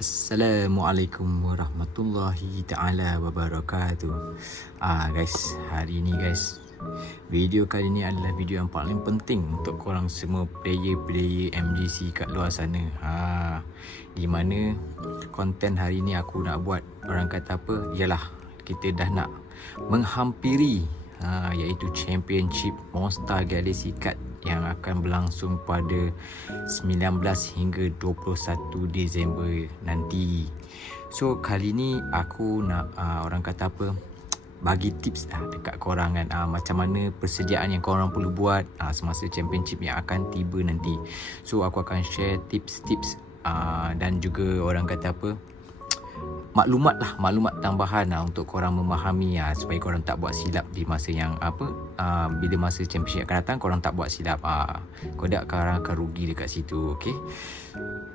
Assalamualaikum warahmatullahi ta'ala wabarakatuh. Guys, hari ni guys, video kali ni adalah video yang paling penting untuk korang semua player-player MGC kat luar sana. Di mana konten hari ni aku nak buat, orang kata apa, ialah kita dah nak menghampiri iaitu Championship Monster Galaxy Card yang akan berlangsung pada 19 hingga 21 Disember nanti. So kali ni aku nak orang kata apa, bagi tips dekat korang kan, macam mana persediaan yang korang perlu buat semasa championship yang akan tiba nanti. So aku akan share tips-tips dan juga orang kata apa, maklumat tambahan untuk korang memahami supaya korang tak buat silap di masa yang bila masa championship akan datang, korang tak buat silap. Korang akan rugi dekat situ. Okay,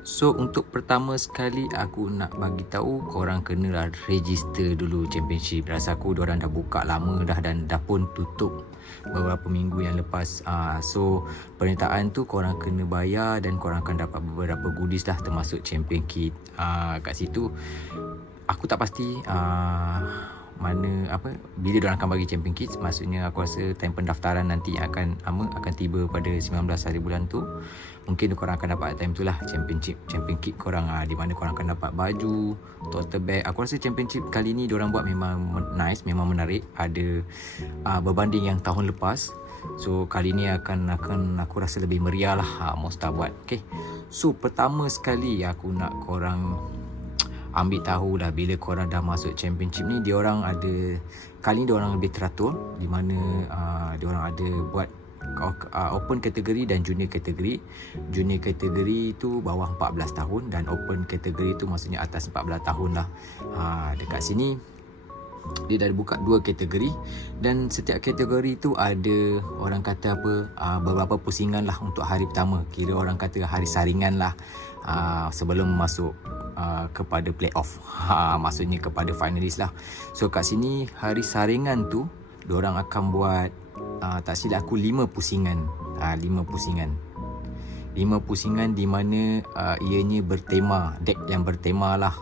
so untuk pertama sekali aku nak bagi tahu korang kenalah register dulu championship. Rasa aku diorang dah buka lama dah dan dah pun tutup beberapa minggu yang lepas. So perniagaan tu korang kena bayar dan korang akan dapat beberapa goodies lah, termasuk champion kit. Kat situ aku tak pasti bila diorang akan bagi champion kit. Maksudnya aku rasa time pendaftaran nanti akan tiba pada 19 hari bulan tu. Mungkin korang akan dapat time tu lah champion kit korang, di mana korang akan dapat baju, tote bag. Aku rasa championship kali ni diorang buat memang nice, memang menarik. Ada berbanding yang tahun lepas. So kali ni akan aku rasa lebih meriah lah Monster buat. Okay, so pertama sekali aku nak korang ambil tahu lah, bila korang dah masuk championship ni, diorang ada, kali ni diorang lebih teratur, di mana diorang ada buat open kategori dan junior kategori. Junior kategori tu bawah 14 tahun dan open kategori tu maksudnya atas 14 tahun lah. Dekat sini dia dah buka dua kategori dan setiap kategori tu ada orang kata apa, beberapa pusingan lah untuk hari pertama. Kira orang kata hari saringan lah, sebelum masuk kepada playoff, maksudnya kepada finalis lah. So kat sini hari saringan tu diorang akan buat tak silap aku 5 pusingan. 5 pusingan di mana ianya bertema, deck yang bertema lah.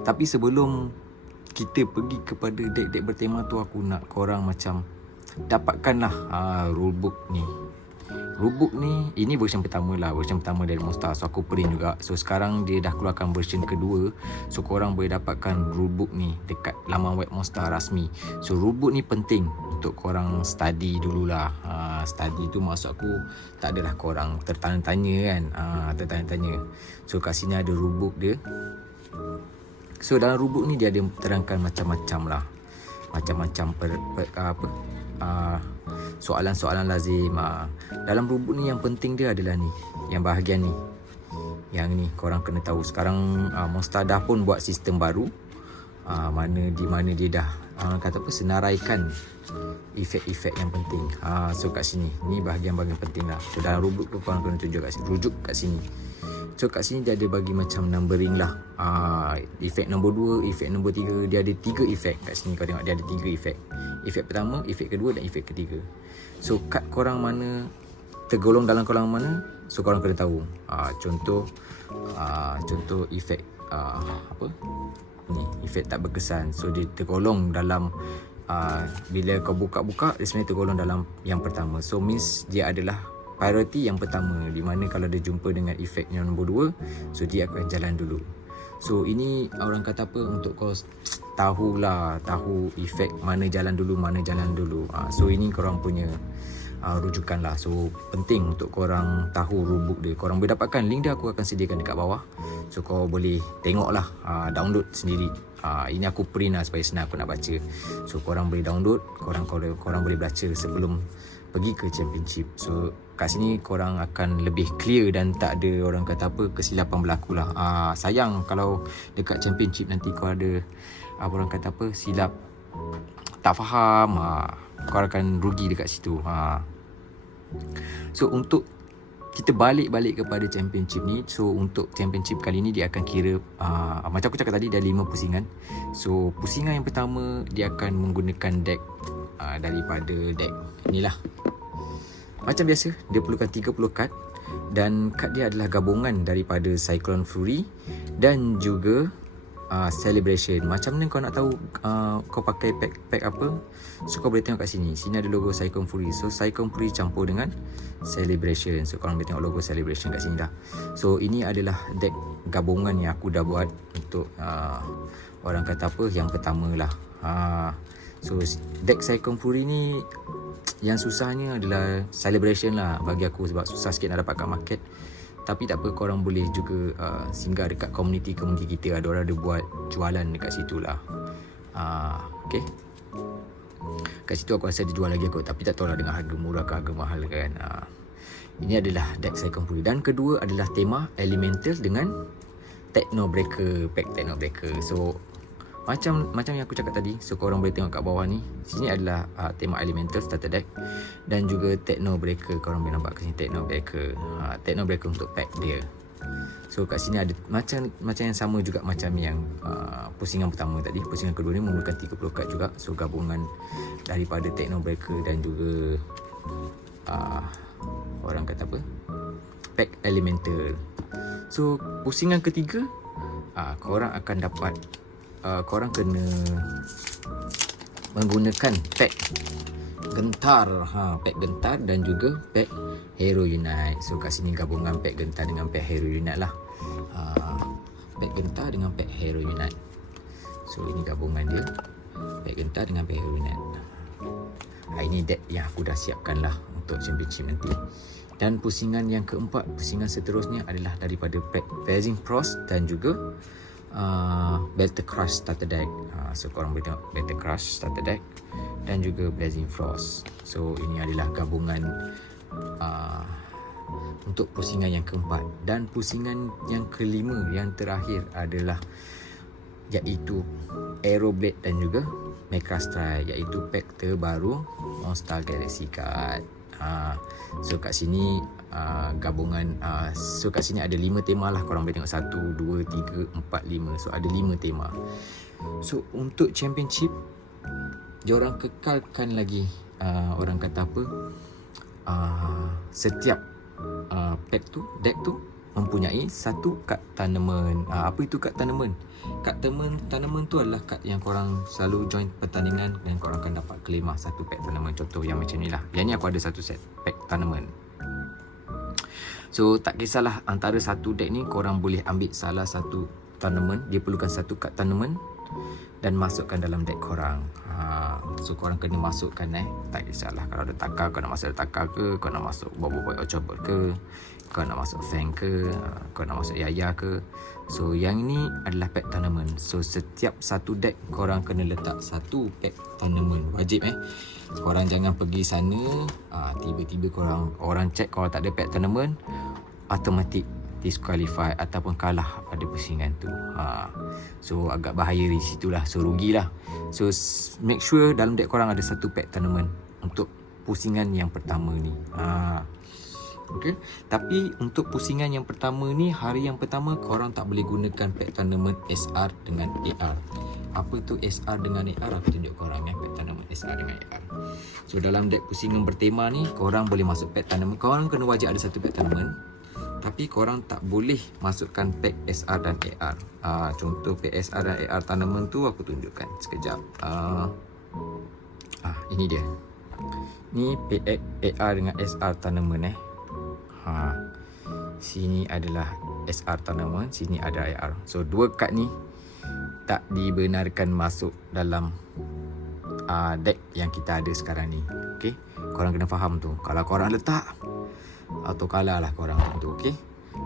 Tapi sebelum kita pergi kepada deck bertema tu, aku nak korang macam dapatkanlah rulebook ni. Rulebook ni, ini version pertama lah, version pertama dari Monster. So aku print juga. So sekarang dia dah keluarkan version kedua. So korang boleh dapatkan rulebook ni dekat laman web Monster rasmi. So rulebook ni penting untuk korang study dululah. Study tu maksud aku tak adalah korang tertanya-tanya kan, tertanya-tanya. So kat sini ada rulebook dia. So dalam rulebook ni dia ada terangkan macam-macam lah, macam-macam soalan-soalan lazim. Dalam rulebook ni yang penting dia adalah ni, yang bahagian ni, yang ni korang kena tahu. Sekarang Monster dah pun buat sistem baru, di mana dia dah kata apa, senaraikan efek-efek yang penting. So kat sini ni bahagian-bahagian penting lah. So dalam rulebook tu korang kena rujuk kat sini. So kat sini dia ada bagi macam numbering lah. Efek nombor 2, efek nombor 3. Dia ada 3 efek kat sini. Kau tengok dia ada 3 efek. Efek pertama, efek kedua dan efek ketiga. So kad korang mana, tergolong dalam golongan mana, so korang kena tahu. Contoh efek ni, efek tak berkesan. So dia tergolong dalam bila kau buka-buka, dia sebenarnya tergolong dalam yang pertama. So means dia adalah priority yang pertama, di mana kalau dia jumpa dengan efek yang nombor 2, so dia akan jalan dulu. So ini orang kata apa, untuk kau tahu efek mana jalan dulu. So ini korang punya rujukan lah. So penting untuk korang tahu rulebook dia. Korang boleh dapatkan link dia, aku akan sediakan dekat bawah. So kau boleh tengok lah, download sendiri. Ini aku print lah supaya senang aku nak baca. So korang boleh download, korang boleh baca sebelum pergi ke championship. So kat sini korang akan lebih clear dan tak ada orang kata apa, kesilapan berlaku lah. Sayang kalau dekat championship nanti kau ada orang kata apa, silap, tak faham, kau akan rugi dekat situ. So untuk kita balik kepada championship ni. So untuk championship kali ni dia akan kira macam aku cakap tadi, ada 5 pusingan. So pusingan yang pertama dia akan menggunakan deck daripada deck inilah. Macam biasa, dia perlukan 30 kad dan kad dia adalah gabungan daripada Cyclone Fury Dan juga celebration. Macam mana kau nak tahu kau pakai pack apa? So kau boleh tengok kat sini. Sini ada logo Cyclone Fury. So Cyclone Fury campur dengan celebration. So korang boleh tengok logo celebration kat sini dah. So ini adalah deck gabungan yang aku dah buat untuk orang kata apa, yang pertama lah. So deck Cyclone Fury ni yang susahnya adalah celebration lah bagi aku, sebab susah sikit nak dapat kat market. Tapi tak apa, korang boleh juga singgah dekat community kita. Ada orang ada buat jualan dekat situ lah. Okay, kat situ aku rasa dia jual lagi kot, tapi tak tahu lah dengan harga murah ke harga mahal kan. Ini adalah deck Cyclone Fury. Dan kedua adalah tema Elemental dengan Techno Breaker, pack Techno Breaker. So macam yang aku cakap tadi, so korang boleh tengok kat bawah ni. Sini adalah tema Elemental starter deck, dan juga Techno Breaker. Korang boleh nampak kat sini Techno Breaker. Techno Breaker untuk pack dia. So kat sini ada macam yang sama juga macam yang pusingan pertama tadi. Pusingan kedua ni memerlukan 30 kad juga. So gabungan daripada Techno Breaker dan juga orang kata apa, pack Elemental. So pusingan ketiga, korang akan dapat, korang kena menggunakan pack Gentar, pack Gentar dan juga pack Hero Unite. So kat sini gabungan pack Gentar dengan pack Hero Unite lah. Pack Gentar dengan pack Hero Unite. So ini gabungan dia, pack Gentar dengan pack Hero Unite. Ini deck yang aku dah siapkan lah untuk championship nanti. Dan pusingan yang keempat, pusingan seterusnya adalah daripada pack Blazing Frost dan juga Battle Crush starter deck. So korang boleh tengok Battle Crush starter deck dan juga Blazing Frost. So ini adalah gabungan untuk pusingan yang keempat. Dan pusingan yang kelima, yang terakhir adalah iaitu Aeroblade dan juga Mecha Strike, iaitu pack terbaru Monster Galaxy Card. So kat sini gabungan, so kat sini ada 5 tema lah. Korang boleh tengok 1, 2, 3, 4, 5. So ada 5 tema. So untuk championship, diorang kekalkan lagi orang kata apa, setiap pack tu, deck tu mempunyai satu kad tanaman. Apa itu kad tanaman? Kad tanaman tu adalah kad yang korang selalu join pertandingan dan korang akan dapat claim satu pack tanaman. Contoh yang macam ni lah. Yang ni aku ada satu set pack tanaman. So tak kisahlah, antara satu deck ni korang boleh ambil salah satu tanaman. Dia perlukan satu kad tanaman dan masukkan dalam deck korang. So korang kena masukkan tak kisahlah, kalau ada takar kau nak masuk ada takar ke, kau nak masuk Bobo Chopper ke, kau nak masuk Fang ke, kau nak masuk Yaya ke. So yang ini adalah pack tanaman. So setiap satu deck korang kena letak satu pack tanaman. Wajib korang jangan pergi sana tiba-tiba orang check korang tak ada pack tanaman, automatic disqualify ataupun kalah pada pusingan tu. So agak bahaya di situlah. So rugilah. So make sure dalam deck korang ada satu pack tanaman untuk pusingan yang pertama ni. Okay. Tapi untuk pusingan yang pertama ni, hari yang pertama korang tak boleh gunakan pack tanaman SR dengan AR. Apa itu SR dengan AR? Aku tunjuk korang pack tanaman SR dengan AR. So dalam deck pusingan bertema ni, korang boleh masuk pack tanaman. Korang kena wajib ada satu pack tanaman, tapi korang tak boleh masukkan pack SR dan AR. Contoh pack SR dan AR tanaman tu aku tunjukkan sekejap. Ini dia. Ni pack AR dengan SR tanaman Sini adalah SR tanaman, sini ada AR. So dua kad ni tak dibenarkan masuk dalam deck yang kita ada sekarang ni. Okay, korang kena faham tu. Kalau korang letak atau kalah lah korang tu. Okay,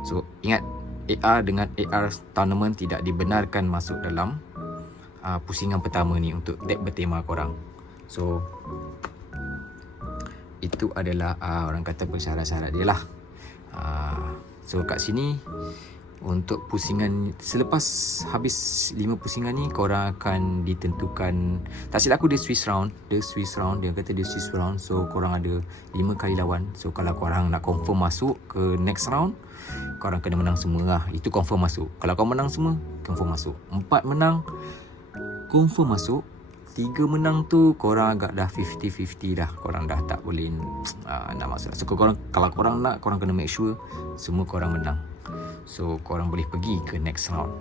so ingat, AR dengan AR tournament tidak dibenarkan masuk dalam pusingan pertama ni untuk deck bertema korang. So itu adalah orang kata syarat-syarat dia lah. So kat sini untuk pusingan, selepas habis 5 pusingan ni korang akan ditentukan, tak silap aku dia Swiss round. Dia kata dia Swiss round. So korang ada 5 kali lawan. So kalau korang nak confirm masuk ke next round, korang kena menang semua lah. Itu confirm masuk. Kalau kau menang semua, confirm masuk. 4 menang, confirm masuk. 3 menang tu korang agak dah 50-50 dah. Korang dah tak boleh nak masuk. So kalau korang nak, korang kena make sure semua korang menang. So korang boleh pergi ke next round.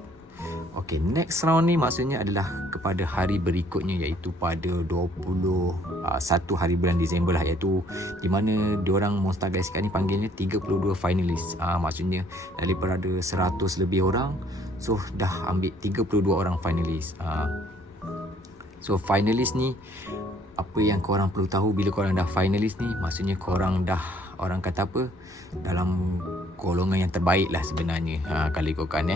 Okay, next round ni maksudnya adalah kepada hari berikutnya, iaitu pada 21 hari bulan Disember lah, iaitu di mana diorang Monster Galaxy ni panggilnya 32 finalis. Maksudnya daripada 100 lebih orang, so dah ambil 32 orang finalis. So finalis ni, apa yang korang perlu tahu bila korang dah finalis ni, maksudnya korang dah, orang kata apa, dalam golongan yang terbaik lah sebenarnya, kalau ikutkan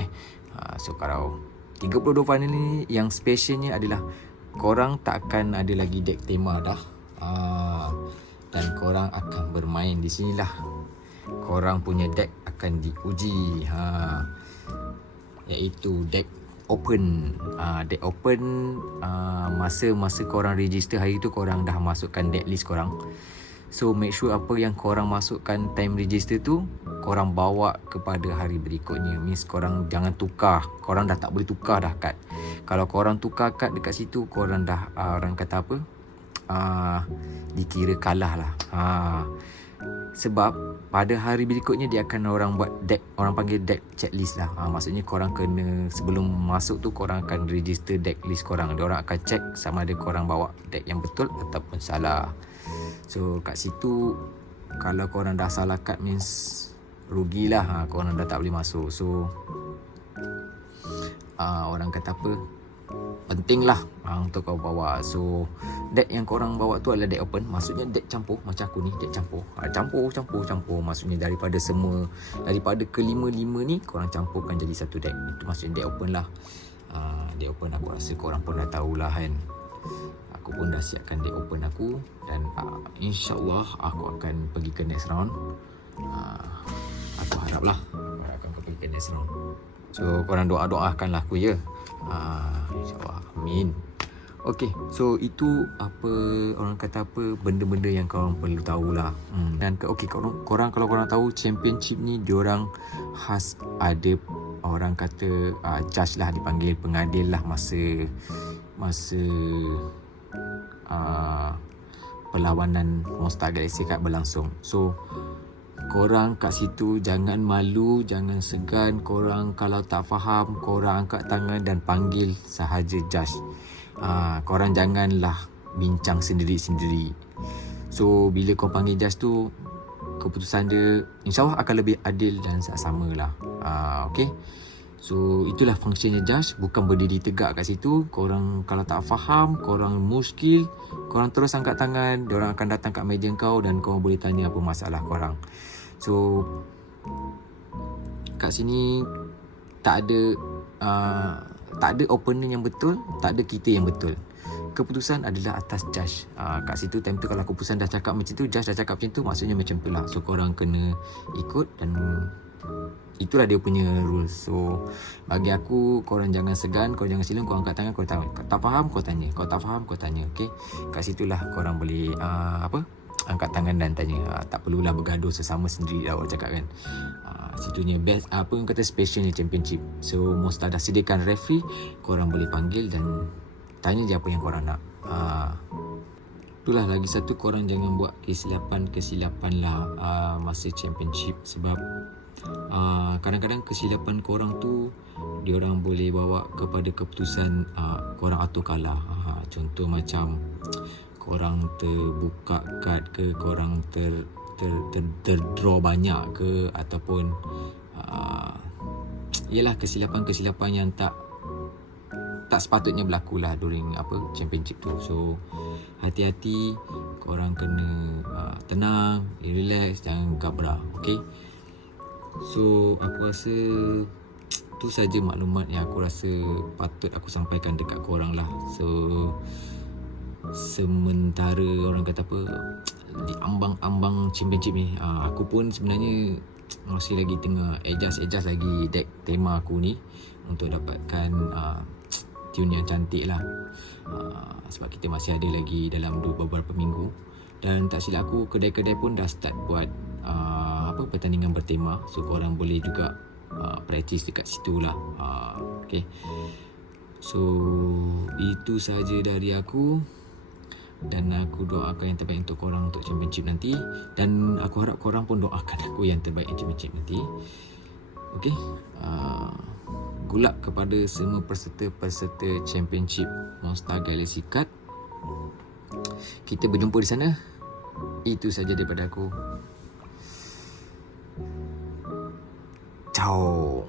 so kalau 32 final ni, yang specialnya adalah korang tak akan ada lagi deck tema dah, dan korang akan bermain di sinilah. Korang punya deck akan diuji, iaitu deck open. Deck open, masa korang register hari tu, korang dah masukkan deck list korang. So make sure apa yang korang masukkan time register tu, korang bawa kepada hari berikutnya. Means korang jangan tukar. Korang dah tak boleh tukar dah kad. Kalau korang tukar kad dekat situ, korang dah orang kata apa, dikira kalah lah. Sebab pada hari berikutnya dia akan orang buat deck, orang panggil deck checklist lah. Maksudnya korang kena, sebelum masuk tu korang akan register deck list korang. Dia orang akan check sama ada korang bawa deck yang betul ataupun salah. So kat situ, kalau korang dah salah kad means rugilah, korang dah tak boleh masuk. So orang kata apa, penting lah untuk kau bawa. So deck yang korang bawa tu adalah deck open. Maksudnya deck campur, macam aku ni, deck campur. Campur. Maksudnya daripada kelima-lima ni, korang campurkan jadi satu deck. Itu maksudnya deck open lah. Deck open aku rasa korang pun dah tahulah kan. Aku pun dah siapkan deck open aku. Dan insyaAllah aku akan pergi ke next round. Aku harap lah aku akan pergi ke next round. So korang doa-doakanlah aku ya. InsyaAllah, amin. Okay, so itu apa, orang kata apa, benda-benda yang korang perlu tahulah. Dan okay, korang kalau korang tahu championship ni, diorang khas ada orang kata judge lah, dipanggil pengadil lah masa perlawanan Monster Galaxy Cup berlangsung. So korang kat situ jangan malu, jangan segan. Korang kalau tak faham, korang angkat tangan dan panggil sahaja judge. Korang janganlah bincang sendiri-sendiri. So bila kau panggil judge tu, keputusan dia insyaAllah akan lebih adil dan sama lah. Okay, so itulah fungsinya judge, bukan berdiri tegak kat situ. Korang kalau tak faham, korang muskil, korang terus angkat tangan. Diorang akan datang kat meja kau dan kau boleh tanya apa masalah korang. So kat sini tak ada opponent yang betul, tak ada kita yang betul. Keputusan adalah atas judge. Kat situ time tu kalau keputusan dah cakap macam tu, judge dah cakap macam tu, maksudnya macam tu lah. So korang kena ikut dan itulah dia punya rules. So bagi aku, korang jangan segan, korang jangan silap, korang angkat tangan, korang tahu. Kau tak faham, kau tanya. Kau tak faham, kau tanya. Okay, kat situlah korang boleh angkat tangan dan tanya. Tak perlulah bergaduh sesama sendiri lah, orang cakap kan. Situnya best, apa yang kata special championship. So Monster dah sediakan referee, korang boleh panggil dan tanya je apa yang korang nak. Itulah lagi satu, korang jangan buat kesilapan lah masa championship. Sebab kadang-kadang kesilapan korang tu diorang boleh bawa kepada keputusan korang atur kalah. Contoh macam korang terbuka kad ke, korang terdraw banyak ke, ataupun ialah kesilapan-kesilapan yang tak sepatutnya berlaku lah during championship tu. So hati-hati, korang kena tenang, relax, jangan gabra. Okay, so aku rasa tu saja maklumat yang aku rasa patut aku sampaikan dekat korang lah. So sementara orang kata apa, di ambang-ambang championship ni, aku pun sebenarnya masih lagi tengah adjust lagi deck tema aku ni untuk dapatkan tune yang cantik lah. Sebab kita masih ada lagi dalam beberapa minggu. Dan tak silap aku, kedai-kedai pun dah start buat pertandingan bertema. So korang boleh juga practice dekat situ lah. Okay, so itu saja dari aku. Dan aku doakan yang terbaik untuk korang untuk championship nanti. Dan aku harap korang pun doakan aku yang terbaik championship nanti. Okey. Good luck kepada semua peserta-peserta Championship Monster Galaxy Card. Kita berjumpa di sana. Itu saja daripada aku. Ciao.